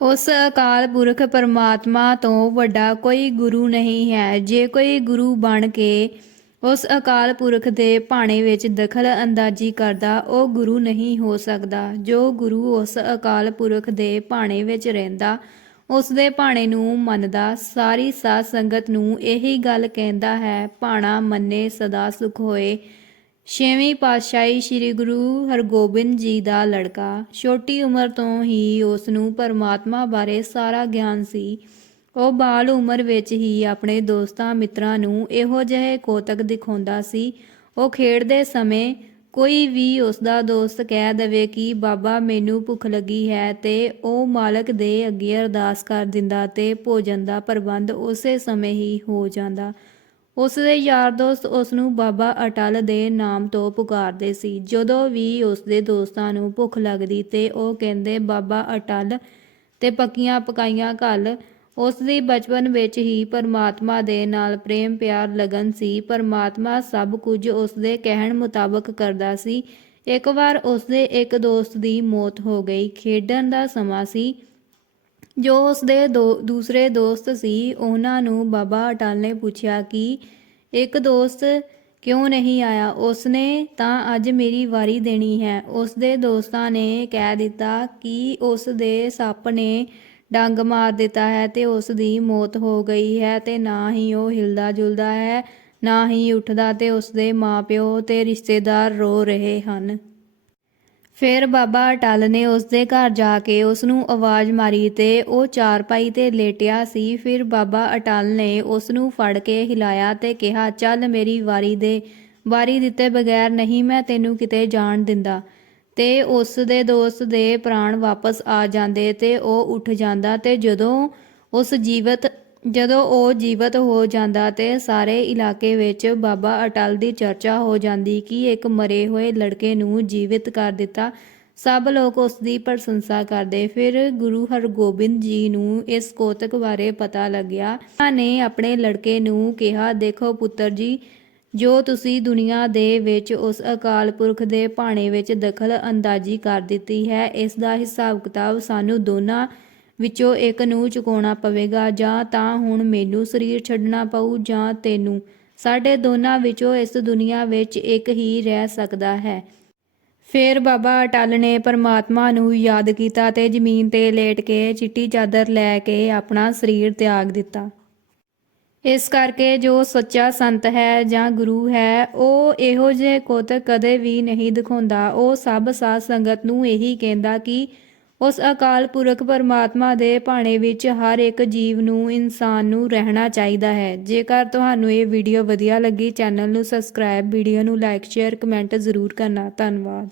ਉਸ ਅਕਾਲ ਪੁਰਖ ਪਰਮਾਤਮਾ ਤੋਂ ਵੱਡਾ ਕੋਈ ਗੁਰੂ ਨਹੀਂ ਹੈ। ਜੇ ਕੋਈ ਗੁਰੂ ਬਣ ਕੇ ਉਸ ਅਕਾਲ ਪੁਰਖ ਦੇ ਭਾਣੇ ਵਿੱਚ ਦਖਲ ਅੰਦਾਜ਼ੀ ਕਰਦਾ, ਉਹ ਗੁਰੂ ਨਹੀਂ ਹੋ ਸਕਦਾ। ਜੋ ਗੁਰੂ ਉਸ ਅਕਾਲ ਪੁਰਖ ਦੇ ਭਾਣੇ ਵਿੱਚ ਰਹਿੰਦਾ, ਉਸ ਦੇ ਭਾਣੇ ਨੂੰ ਮੰਨਦਾ, ਸਾਰੀ ਸਾਧ ਸੰਗਤ ਨੂੰ ਇਹੀ ਗੱਲ ਕਹਿੰਦਾ ਹੈ, ਭਾਣਾ ਮੰਨੇ ਸਦਾ ਸੁਖ ਹੋਏ। ਛੇਵੀਂ ਪਾਤਸ਼ਾਹੀ ਸ੍ਰੀ ਗੁਰੂ ਹਰਗੋਬਿੰਦ ਜੀ ਦਾ ਲੜਕਾ, ਛੋਟੀ ਉਮਰ ਤੋਂ ਹੀ ਉਸ ਨੂੰ ਪਰਮਾਤਮਾ ਬਾਰੇ ਸਾਰਾ ਗਿਆਨ ਸੀ। ਉਹ ਬਾਲ ਉਮਰ ਵਿੱਚ ਹੀ ਆਪਣੇ ਦੋਸਤਾਂ ਮਿੱਤਰਾਂ ਨੂੰ ਇਹੋ ਜਿਹੇ ਕੋਤਕ ਦਿਖਾਉਂਦਾ ਸੀ। ਉਹ ਖੇਡਦੇ ਸਮੇਂ ਕੋਈ ਵੀ ਉਸ ਦਾ ਦੋਸਤ ਕਹਿ ਦਵੇ ਕਿ, ਬਾਬਾ, ਮੈਨੂੰ ਭੁੱਖ ਲੱਗੀ ਹੈ ਤੇ ਉਹ ਮਾਲਕ ਦੇ ਅੱਗੇ ਅਰਦਾਸ ਕਰ ਦਿੰਦਾ ਤੇ ਭੋਜਨ ਦਾ ਪ੍ਰਬੰਧ ਉਸੇ ਸਮੇਂ ਹੀ ਹੋ ਜਾਂਦਾ। ਉਸ ਦੇ ਯਾਰ ਦੋਸਤ ਉਸ ਨੂੰ ਬਾਬਾ ਅਟਲ ਦੇ ਨਾਮ ਤੋਂ ਪੁਕਾਰਦੇ ਸੀ। ਜਦੋਂ ਵੀ ਉਸ ਦੇ ਦੋਸਤਾਂ ਨੂੰ ਭੁੱਖ ਲੱਗਦੀ ਤੇ ਉਹ ਕਹਿੰਦੇ, ਬਾਬਾ ਅਟਲ ਤੇ ਪੱਕੀਆਂ ਪਕਾਈਆਂ ਘੱਲ। ਉਸ ਦੀ ਬਚਪਨ ਵਿੱਚ ਹੀ ਪਰਮਾਤਮਾ ਦੇ ਨਾਲ ਪ੍ਰੇਮ ਪਿਆਰ ਲਗਨ ਸੀ। ਪਰਮਾਤਮਾ ਸਭ ਕੁਝ ਉਸ ਦੇ ਕਹਿਣ ਮੁਤਾਬਕ ਕਰਦਾ ਸੀ। ਇੱਕ ਵਾਰ ਉਸ ਦੇ ਇੱਕ ਦੋਸਤ ਦੀ ਮੌਤ ਹੋ ਗਈ। ਖੇਡਣ ਦਾ ਸਮਾਂ ਸੀ। ਜੋ ਉਸ ਦੇ ਦੋ, ਦੂਸਰੇ ਦੋਸਤ ਸੀ, ਉਹਨਾਂ ਨੂੰ ਬਾਬਾ ਅਟਲ ਨੇ ਪੁੱਛਿਆ ਕਿ ਇੱਕ ਦੋਸਤ ਕਿਉਂ ਨਹੀਂ ਆਇਆ? ਉਸਨੇ ਤਾਂ ਅੱਜ ਮੇਰੀ ਵਾਰੀ ਦੇਣੀ ਹੈ। ਉਸ ਦੇ ਦੋਸਤਾਂ ਨੇ ਕਹਿ ਦਿੱਤਾ ਕਿ ਉਸ ਦੇ ਸੱਪ ਨੇ ਡੰਗ ਮਾਰ ਦਿੱਤਾ ਹੈ ਤੇ ਉਸ ਦੀ ਮੌਤ ਹੋ ਗਈ ਹੈ ਤੇ ਨਾ ਹੀ ਉਹ ਹਿਲਦਾ ਜੁਲਦਾ ਹੈ, ਨਾ ਹੀ ਉੱਠਦਾ ਤੇ ਉਸ ਦੇ ਮਾਪਿਓ ਤੇ ਰਿਸ਼ਤੇਦਾਰ ਰੋ ਰਹੇ ਹਨ। ਫਿਰ ਬਾਬਾ ਅਟਲ ਨੇ ਉਸ ਦੇ ਘਰ ਜਾ ਕੇ ਉਸ ਨੂੰ ਆਵਾਜ਼ ਮਾਰੀ ਤੇ ਉਹ ਚਾਰਪਾਈ ਤੇ ਲੇਟਿਆ ਸੀ। ਫਿਰ ਬਾਬਾ ਅਟਲ ਨੇ ਉਸ ਨੂੰ ਫੜ ਕੇ ਹਿਲਾਇਆ ਤੇ ਕਿਹਾ, ਚੱਲ ਮੇਰੀ ਵਾਰੀ ਦੇ, ਵਾਰੀ ਦਿੱਤੇ ਬਗੈਰ ਨਹੀਂ ਮੈਂ ਤੈਨੂੰ ਕਿਤੇ ਜਾਣ ਦਿੰਦਾ। ਤੇ ਉਸ ਦੇ ਦੋਸਤ ਦੇ ਪ੍ਰਾਣ ਵਾਪਸ ਆ ਜਾਂਦੇ ਤੇ ਉਹ ਉੱਠ ਜਾਂਦਾ ਤੇ ਜਦੋਂ ਉਸ ਜੀਵਤ ਜਦੋਂ ਉਹ ਜੀਵਤ ਹੋ ਜਾਂਦਾ ਤੇ ਸਾਰੇ ਇਲਾਕੇ ਵਿੱਚ ਬਾਬਾ ਅਟਲ ਦੀ ਚਰਚਾ ਹੋ ਜਾਂਦੀ ਕਿ ਇੱਕ ਮਰੇ ਹੋਏ ਲੜਕੇ ਨੂੰ ਜੀਵਿਤ ਕਰ ਦਿੱਤਾ, ਸਭ ਲੋਕ ਉਸ ਦੀ ਪ੍ਰਸ਼ੰਸਾ ਕਰਦੇ। ਫਿਰ ਗੁਰੂ ਹਰਗੋਬਿੰਦ ਜੀ ਨੂੰ ਇਸ ਕੋਤਕ ਬਾਰੇ ਪਤਾ ਲੱਗਿਆ। ਉਹਨਾਂ ਨੇ ਆਪਣੇ ਲੜਕੇ ਨੂੰ ਕਿਹਾ, ਦੇਖੋ ਪੁੱਤਰ ਜੀ, ਜੋ ਤੁਸੀਂ ਦੁਨੀਆ ਦੇ ਵਿੱਚ ਉਸ ਅਕਾਲ ਪੁਰਖ ਦੇ ਭਾਣੇ ਵਿੱਚ ਦਖਲ ਅੰਦਾਜ਼ੀ ਕਰ ਦਿੱਤੀ ਹੈ, ਇਸ ਦਾ ਹਿਸਾਬ ਕਿਤਾਬ ਸਾਨੂੰ ਦੋਨਾਂ ਵਿੱਚੋਂ ਇੱਕ ਨੂੰ ਚੁਕਾਉਣਾ ਪਵੇਗਾ ਜਾਂ ਤਾਂ ਹੁਣ ਮੈਨੂੰ ਸਰੀਰ ਛੱਡਣਾ ਪਊ ਜਾਂ ਤੈਨੂੰ। ਸਾਡੇ ਦੋਨਾਂ ਵਿੱਚੋਂ ਇਸ ਦੁਨੀਆ ਵਿੱਚ ਇੱਕ ਹੀ ਰਹਿ ਸਕਦਾ ਹੈ। ਫਿਰ ਬਾਬਾ ਅਟਲ ਨੇ ਪਰਮਾਤਮਾ ਨੂੰ ਯਾਦ ਕੀਤਾ ਤੇ ਜ਼ਮੀਨ ਤੇ ਲੇਟ ਕੇ ਚਿੱਟੀ ਚਾਦਰ ਲੈ ਕੇ ਆਪਣਾ ਸਰੀਰ ਤਿਆਗ ਦਿੱਤਾ। ਇਸ ਕਰਕੇ ਜੋ ਸੱਚਾ ਸੰਤ ਹੈ ਜਾਂ ਗੁਰੂ ਹੈ, ਉਹ ਇਹੋ ਜਿਹੇ ਕੋਤਕ ਕਦੇ ਵੀ ਨਹੀਂ ਦਿਖਾਉਂਦਾ। ਉਹ ਸਭ ਸਾਧ ਸੰਗਤ ਨੂੰ ਇਹੀ ਕਹਿੰਦਾ ਕਿ ਉਸ ਅਕਾਲ ਪੁਰਖ ਪਰਮਾਤਮਾ ਦੇ ਭਾਣੇ ਵਿੱਚ ਹਰ ਇੱਕ ਜੀਵ ਨੂੰ, ਇਨਸਾਨ ਨੂੰ ਰਹਿਣਾ ਚਾਹੀਦਾ ਹੈ। ਜੇਕਰ ਤੁਹਾਨੂੰ ਇਹ ਵੀਡੀਓ ਵਧੀਆ ਲੱਗੀ, ਚੈਨਲ ਨੂੰ ਸਬਸਕ੍ਰਾਈਬ, ਵੀਡੀਓ ਨੂੰ ਲਾਈਕ, ਸ਼ੇਅਰ, ਕਮੈਂਟ ਜ਼ਰੂਰ ਕਰਨਾ। ਧੰਨਵਾਦ।